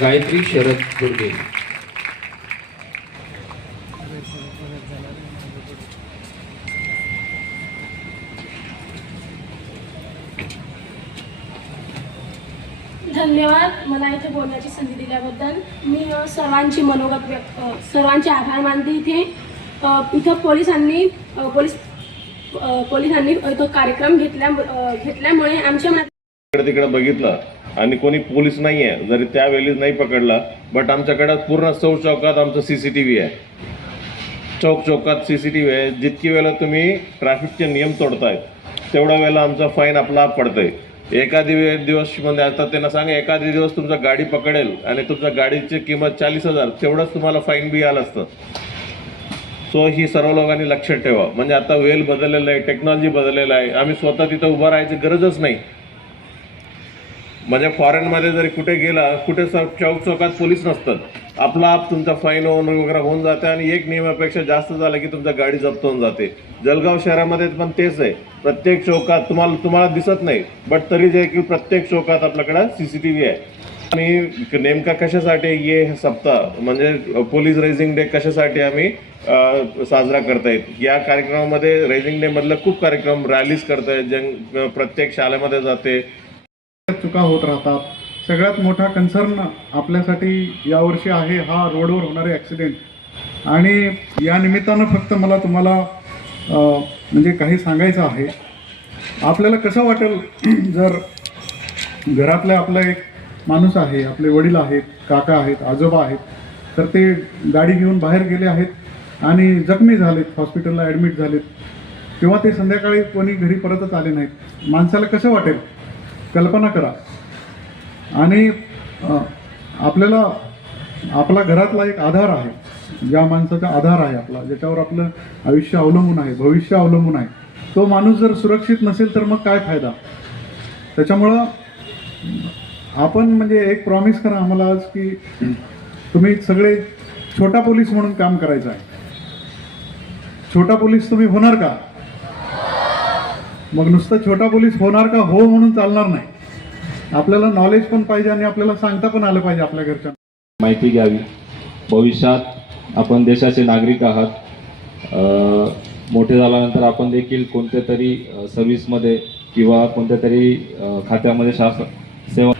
गायत्री शरद दुर्गे. धन्यवाद मला इथे बोलण्याची संधी दिल्याबद्दल. मी सर्वांची मनोगत व्यक्त सर्वांचे आभार मानते इथे. इथं पोलिसांनी पोलीस पोलिसांनी तो कार्यक्रम घेतल्या घेतल्यामुळे आमच्या इकडे तिकडे बघितलं आणि कोणी पोलीस नाही आहे जरी त्यावेळी नाही पकडला बट आमच्याकडे पूर्ण चौक चौकात आमचं सी सी टी व्ही आहे. चौक चौकात सी सी टी व्ही आहे. जितकी वेळेला तुम्ही ट्रॅफिकचे नियम तोडतायत तेवढ्या वेळेला आमचा फाईन आपला पडतंय. एखादी वेळ दिवस म्हणजे आता त्यांना सांगा एखादी दिवस तुमचा गाडी पकडेल आणि तुमच्या गाडीची किंमत चाळीस हजार तेवढंच तुम्हाला फाईन बी आलं असतं. सो ही सर्व लोकांनी लक्षात ठेवा. म्हणजे आता वेल बदललेला आहे टेक्नॉलॉजी बदललेला आहे. आम्ही स्वतः तिथं उभं राहायची गरजच नाही. म्हणजे फॉरेनमध्ये जरी कुठे गेला कुठे स- चौक चौकात पोलीस नसतात. आपला आप तुमचा फाईन होऊन वगैरे होऊन जाते आणि एक नियमापेक्षा जास्त झालं की तुमच्या गाडी जप्त होऊन जाते. जळगाव शहरामध्ये पण तेच आहे. प्रत्येक चौकात तुम्हाला तुम्हाला दिसत नाही बट तरी जे की प्रत्येक चौकात आपल्याकडे सीसीटीव्ही आहे. आणि नेमका कशासाठी ये सप्ताह म्हणजे पोलीस रेझिंग डे कशासाठी आम्ही साजरा करतायत या कार्यक्रमामध्ये रेझिंग डे मधलं खूप कार्यक्रम रॅलीज करतायत जंग प्रत्येक शाळेमध्ये जाते. चुका होत राहतात. सगळ्यात मोठा कन्सर्न आपल्यासाठी यावर्षी आहे हा रोडवर होणारे ॲक्सिडेंट आणि या निमित्तानं फक्त मला तुम्हाला म्हणजे काही सांगायचं आहे. आपल्याला कसं वाटेल जर घरातल्या आपला एक माणूस आहे आपले वडील आहेत काका आहेत आजोबा आहेत तर ते गाडी घेऊन बाहेर गेले आहेत आणि जखमी झालेत हॉस्पिटलला ॲडमिट झालेत. किंवा ते संध्याकाळी कोणी घरी परतच आले नाहीत. माणसाला कसं वाटेल? कल्पना करा. आणि आपल्याला आपला घरातला एक आधार आहे. ज्या माणसाचा आधार आहे आपला ज्याच्यावर आपलं आयुष्य अवलंबून आहे भविष्य अवलंबून आहे. तो माणूस जर सुरक्षित नसेल तर मग काय फायदा? त्याच्यामुळं आपण म्हणजे एक प्रॉमिस करा आम्हाला आज की तुम्ही सगळे छोटा पोलीस म्हणून काम करायचं आहे. छोटा पोलीस तुम्ही होणार का? मग नुसतं छोटा पोलीस होणार का हो म्हणून चालणार नाही. आपल्याला नॉलेज पण पाहिजे आणि आपल्याला सांगता पण आलं पाहिजे आपल्या घरच्या माहिती घ्यावी. भविष्यात आपण देशाचे नागरिक आहात. मोठे झाल्यानंतर आपण देखील कोणत्या तरी सर्व्हिसमध्ये किंवा कोणत्या तरी खात्यामध्ये शासन सेवा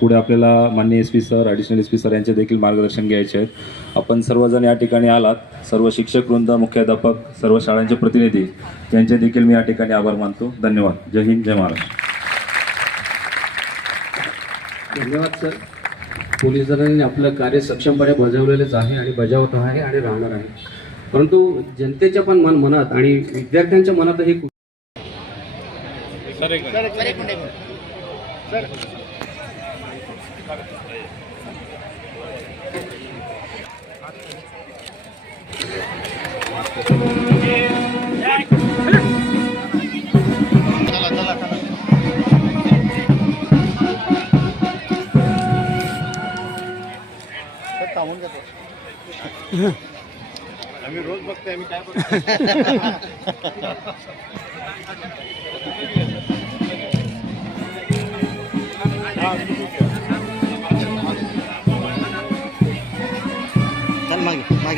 पुढे आपल्याला माननीय S P sir additional S P sir यांचे देखील मार्गदर्शन घ्यायचे आहेत. आपण सर्वजण या ठिकाणी आलात. सर्व शिक्षक वृंद मुख्याध्यापक सर्व शाळांचे प्रतिनिधी यांचे देखील मी या ठिकाणी आभार मानतो. धन्यवाद. जय हिंद जय महाराष्ट्र. धन्यवाद सर. पोलीस दलांनी आपलं कार्य सक्षमपणे बजावलेलंच आहे आणि बजावत आहे आणि राहणार आहे. परंतु जनतेच्या पण मन मनात आणि विद्यार्थ्यांच्या मनातही आम्ही रोज बघतोय आम्ही काय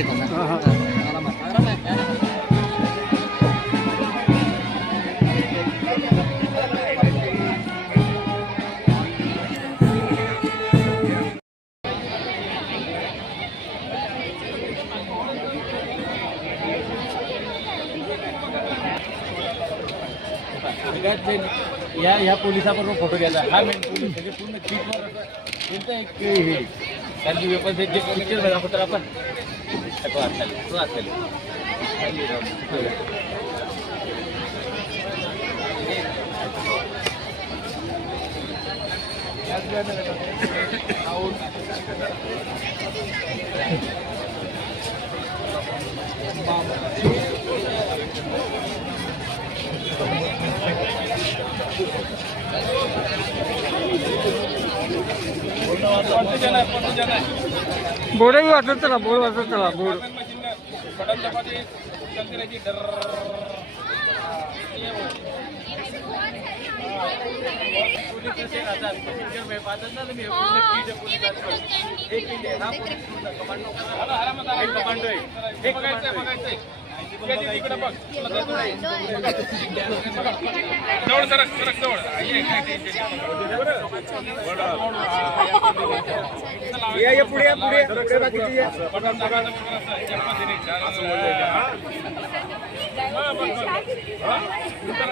मागे मागे चल या या पोलिसाबरोबर फोटो घ्यायचा हा मेन पोलीस म्हणजे पूर्ण सीटवर असं त्यांचं एक हे कारण की वेपन जे पिक्चर दाखवतो तर आपण तो आत खाली, तो आत खाली. खाली राहून. ಬೋರ್ಡೇ ಹತ್ತತ್ತಲ್ಲ ಬೋರ್ಡ್ ಹತ್ತತ್ತಲ್ಲ ಬೋರ್ಡ್ ಕಮಾಂಡೋ ಕಮಾಂಡೋ है, डर्रर्र. पोलीस कसे राहतात पिक्चरमध्ये पाहतात ना तुम्ही पूर्ण किट